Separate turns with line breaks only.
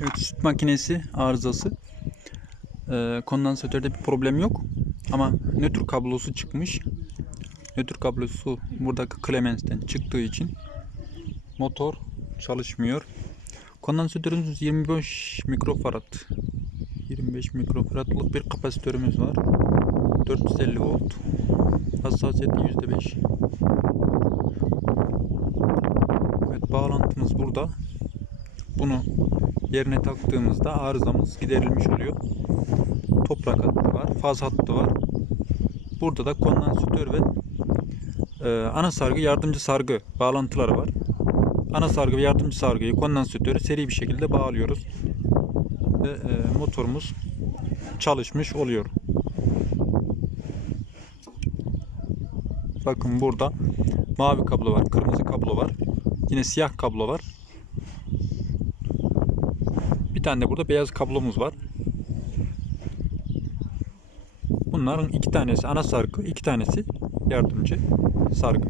Evet süt makinesi arızası. Ee, kondansatörde bir problem yok. Ama nötr kablosu çıkmış. Nötr kablosu buradaki Clemens'ten çıktığı için motor çalışmıyor. Kondansatörümüz 25 mikrofarad. 25 mikrofaradlık bir kapasitörümüz var. 450 volt. Hassasiyeti %5. Evet bağlantımız burada. Bunu yerine taktığımızda arızamız giderilmiş oluyor. Toprak hattı var, faz hattı var. Burada da kondansatör ve e, ana sargı, yardımcı sargı bağlantıları var. Ana sargı ve yardımcı sargıyı kondansatörü seri bir şekilde bağlıyoruz. Ve e, motorumuz çalışmış oluyor. Bakın burada mavi kablo var, kırmızı kablo var. Yine siyah kablo var. Bir tane de burada beyaz kablomuz var. Bunların iki tanesi ana sargı, iki tanesi yardımcı sargı.